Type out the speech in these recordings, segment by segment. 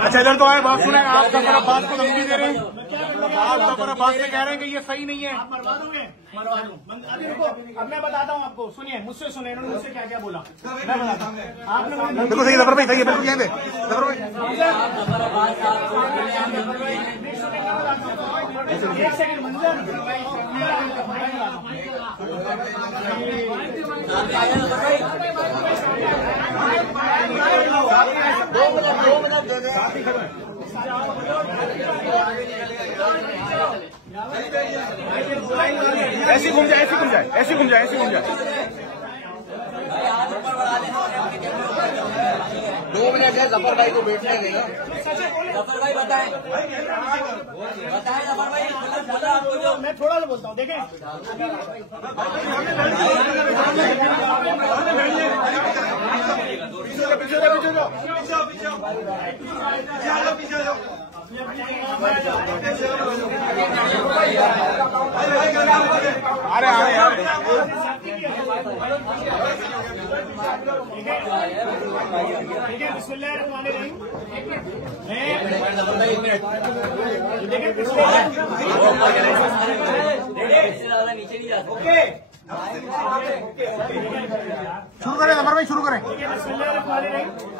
अच्छा इधर तो आए, बात सुने। आप जफर अब्बास को धमकी दे रहे हैं, आप जफर अब्बास से कह रहे हैं कि ये सही नहीं है। आप मरवा दोगे, मरवा दो। अब मैं बताता हूँ आपको, सुनिए, मुझसे सुनिए, इन्होंने मुझसे क्या क्या बोला। मैं बताता हूँ आपने। बिल्कुल सही जफर भाई, सही है, बिल्कुल कहते जफर भाई। एक सेकंड मंजर, ऐसी घूम जाए, ऐसी घूम जाए, ऐसी घूम जाए, ऐसी घूम जाए। 2 मिनट है जफर भाई को बैठने देगा। जफर भाई बताएं जफर भाई, मैं थोड़ा सा बोलता हूँ, देखें। अरे अरे यार, ठीक है, बिस्मिल्लाहिर्रहमानिर्रहीम। शुरू करें जफर भाई, शुरू करें।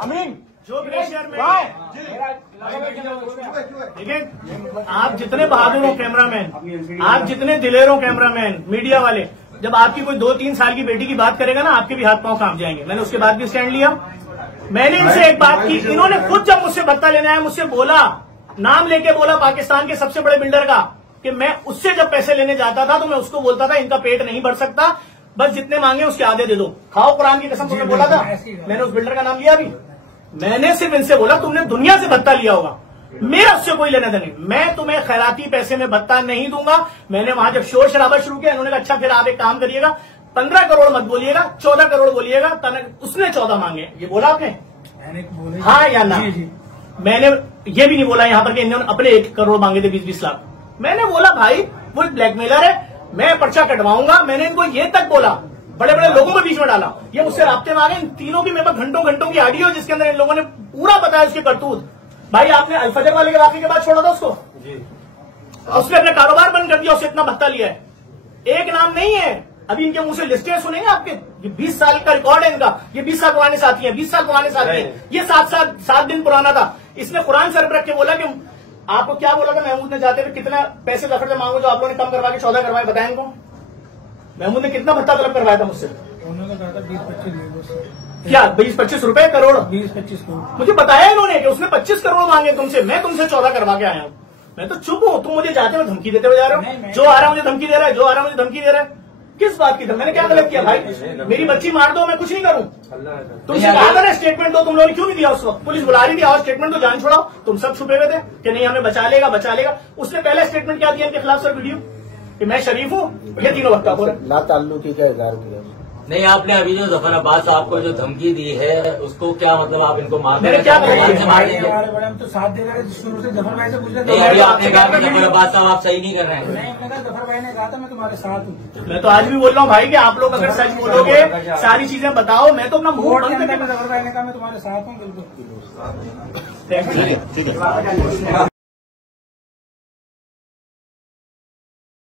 अमीन, जो ग्लेशियर में देखिए, आप जितने बहादुर हो कैमरामैन, आप जितने दिलेर हो कैमरामैन, मीडिया वाले, जब आपकी कोई 2-3 साल की बेटी की बात करेगा ना, आपके भी हाथ पांव कांप जाएंगे। मैंने उसके बाद भी स्टैंड लिया। मैंने इनसे एक बात की, इन्होंने खुद जब मुझसे भत्ता लेने आया, मुझसे बोला, नाम लेके बोला पाकिस्तान के सबसे बड़े बिल्डर का, कि मैं उससे जब पैसे लेने जाता था तो मैं उसको बोलता था इनका पेट नहीं भर सकता, बस जितने मांगे उसके आधे दे दो, खाओ कुरान की कसम। तुमने बोला था, मैंने उस बिल्डर का नाम लिया भी। मैंने सिर्फ इनसे बोला तुमने दुनिया से भत्ता लिया होगा, मेरा उससे कोई लेना देना नहीं, मैं तुम्हें खैराती पैसे में भत्ता नहीं दूंगा। मैंने वहां जब शोर शराबा शुरू किया, इन्होंने कहा अच्छा फिर आप एक काम करिएगा, 15 करोड़ मत बोलिएगा, 14 करोड़ बोलिएगा। उसने 14 मांगे, ये बोला आपने? हाँ या ना? मैंने ये भी नहीं बोला यहाँ पर कि इन्होंने अपने 1 करोड़ मांगे थे, 20-20 लाख। मैंने बोला भाई वो ब्लैकमेलर है, मैं पर्चा कटवाऊंगा। मैंने इनको ये तक बोला, बड़े बड़े लोगों को बीच में डाला, ये मुझसे राब्ते में आ गए। इन तीनों की मेरे पास घंटों की ऑडियो, जिसके अंदर इन लोगों ने पूरा बताया उसके करतूत। भाई आपने अलफजर वाले के वाकये के बाद छोड़ा था उसको, उसने अपना कारोबार बंद कर दिया, उससे इतना भत्ता लिया है। एक नाम नहीं है, अभी इनके मुंह से लिस्टें सुनेंगे आपके। ये 20 साल का रिकॉर्ड है इनका, ये 20 साल पुराने साथी है, 20 साल पुराने साथी है, ये 7 दिन पुराना था। इसने कुरान सर पर रख के बोला कि आपको क्या बोला था महमूद ने जाते हुए, कितना पैसे जफर से मांगो जो आप लोगों ने कम करवा के 14 करवाए, बताएं इनको। महमूद ने कितना भत्ता तलब करवाया था मुझसे? उन्होंने कहा था 20-25 क्या 20-25 रुपए करोड़? 20-25 करोड़ मुझे बताया इन्होंने कि उसने 25 करोड़ मांगे तुमसे, मैं तुमसे 14 करवा के आया हूँ। मैं तो चुप हूँ, तुम मुझे जाते हुए धमकी देते हुए जा रहे हो। जो आ रहा है मुझे धमकी दे रहा है, जो आ रहा है मुझे धमकी दे रहा है। किस बात की? मैंने क्या गलत किया भाई? मेरी बच्ची मार दो, मैं कुछ नहीं करूँ। तुमसे कहा था ना स्टेटमेंट दो, तुम लोगों ने क्यों नहीं दिया उस वक्त? पुलिस बुला रही थी, और स्टेटमेंट तो जान छोड़ाओ। तुम सब छुपे हुए थे कि नहीं हमें बचा लेगा बचा लेगा। उसने पहला स्टेटमेंट क्या दिया इनके खिलाफ सर? वीडियो कि मैं शरीफ हूँ, ये तीनों वक्त ना ताल्लुकी का इजहार किया। नहीं, आपने अभी जो जफर अब्बास आपको जो धमकी दी है, उसको क्या मतलब आप इनको मार मैंने क्या हमारे बड़े हम तो साथ दे रहे थे शुरू से। जफर भाई से पूछ रहे थे, अभी आपने कहा कि जफर अब्बास साहब आप सही नहीं कर रहे हैं। नहीं, मैंने कहा जफर भाई ने कहा था मैं तुम्हारे साथ हूँ। मैं तो आज भी बोल रहा हूँ भाई कि आप लोग अगर सच बोलोगे, सारी चीजें बताओ, मैं तो अपना मुंह बंद करके जफर भाई ने कहा मैं तुम्हारे साथ हूँ। बिल्कुल ठीक है।